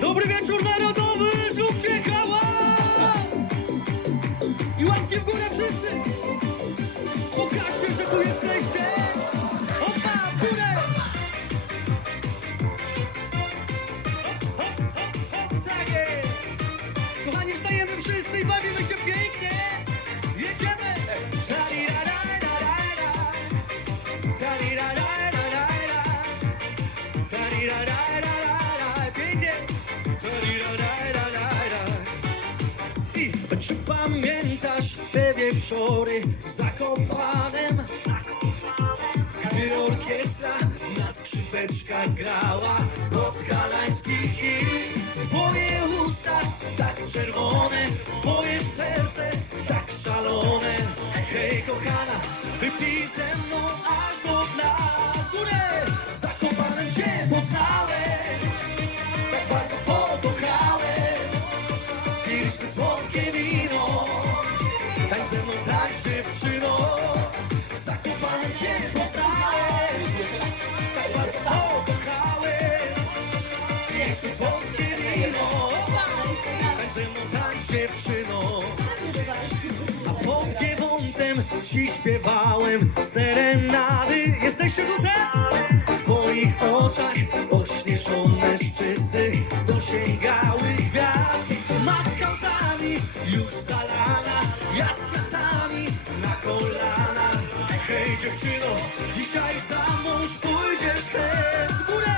Добрый вечер, народ! Czy pamiętasz te wieczory Zakopanem? Gdy orkiestra na skrzypeczkach grała podhalański hit Twoje usta tak czerwone, moje serce tak szalone Hej kochana, wypij ze mną Zakopanem cię Tak bardzo tań dziewczyno A pod kieruntem ci śpiewałem Hej dziewczyno, dzisiaj za mąż pójdziesz też w górę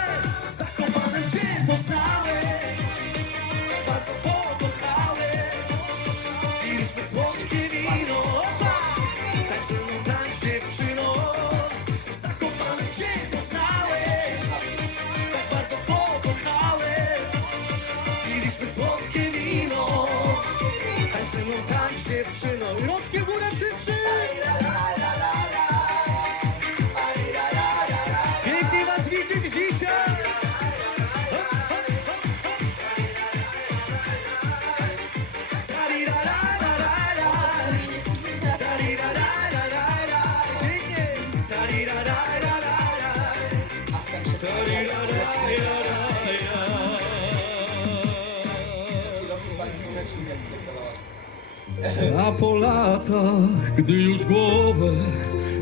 A po latach, gdy już głowę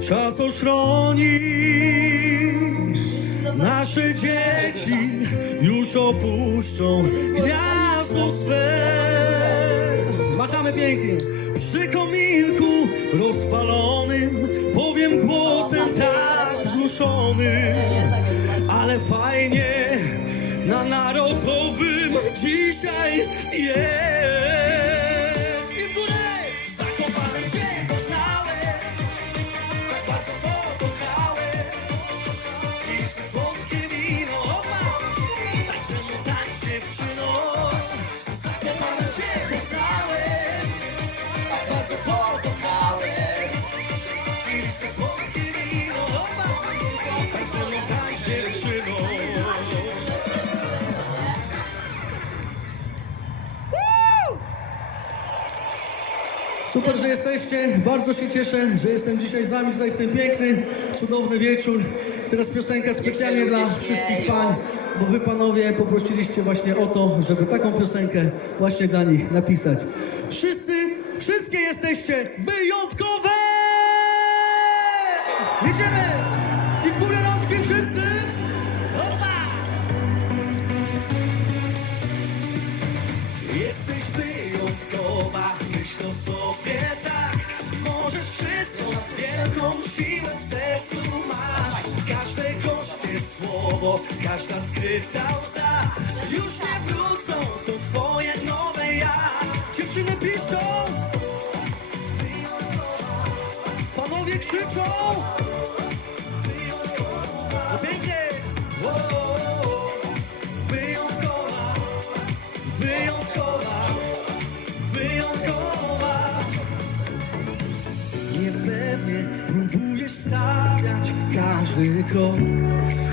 czas oszroni, nasze dzieci już opuszczą gniazdo swe. Machamy pięknie. Przy kominku rozpalonym powiem głosem wzruszonym, ale fajnie na narodowym dzisiaj jest. Super, że jesteście. Bardzo się cieszę, że jestem dzisiaj z wami tutaj w ten piękny, cudowny wieczór. Teraz piosenka specjalnie dla wszystkich pań, bo wy panowie poprosiliście właśnie o to, żeby taką piosenkę właśnie dla nich napisać. Wszyscy, wszystkie jesteście wyjątkowe! Jedziemy! Wielką siłę w sercu masz. Każde gorzkie słowo, każda skryta łza. Już nie wrócą, to twoje nowe ja. Dziewczyny piszczą Panowie krzyczą Próbujesz stawiać każdy krok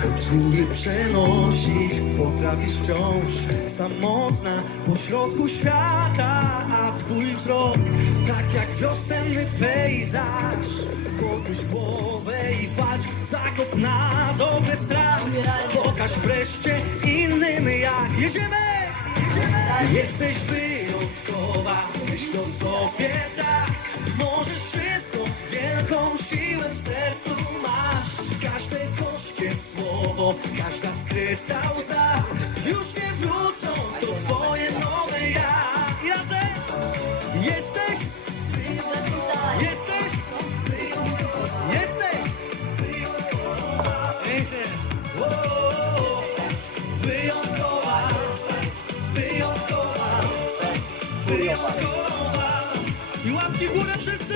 Choć góry przenosić potrafisz wciąż Samotna pośrodku świata A twój wzrok tak jak wiosenny pejzaż Podnieś głowę i walcz, zakop na dobry strach. Pokaż wreszcie innym jak jedziemy! Jesteś wyjątkowa, myśl o sobie tak Możesz w sercu masz. Każde gorzkie słowo, każda skryta łza. Już nie wrócą, to twoje nowe ja. I razem Jesteś, jesteś, jesteś. Wyjątkowa, wyjątkowa, wyjątkowa. I łapki w górę wszyscy!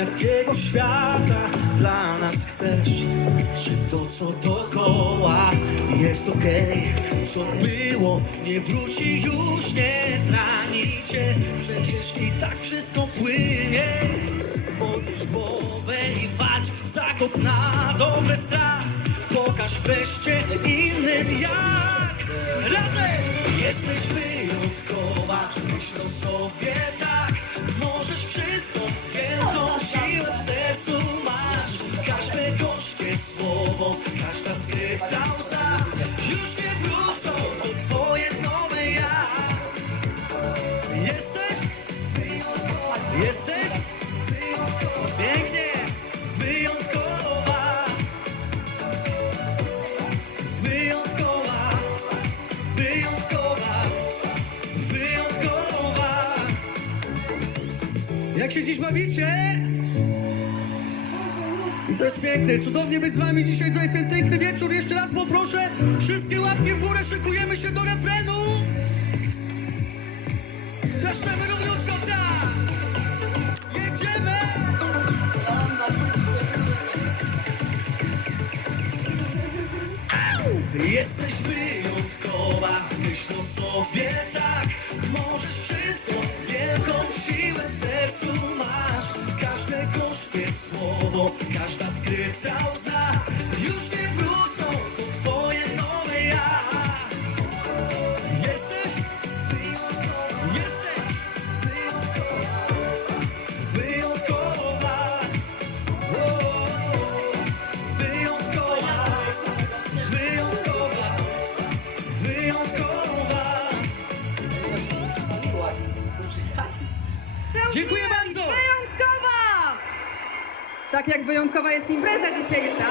Jakiego świata dla nas chcesz? Czy to, co dookoła jest okej? Co było, nie wróci już, nie zrani cię Przecież i tak wszystko płynie. Podnieś głowę i walcz, zakop na dobry strach. Pokaż wreszcie innym jak Razem jesteś wyjątkowa Myśl o sobie tak słowo Każda skryta łza Już nie wrócą To twoje nowe ja Jesteś Jesteś Pięknie Wyjątkowa Wyjątkowa, wyjątkowa, wyjątkowa. Jak się dziś bawicie? To jest piękne, cudownie być z wami dzisiaj, to ten piękny wieczór. Jeszcze raz poproszę, wszystkie łapki w górę, szykujemy się do refrenu. Deszczemy równiutko, tak! Jedziemy! Jesteś wyjątkowa, myśl o sobie tak Możesz wszystko, wielką siłę w sercu każda skryta Tak jak wyjątkowa jest impreza dzisiejsza.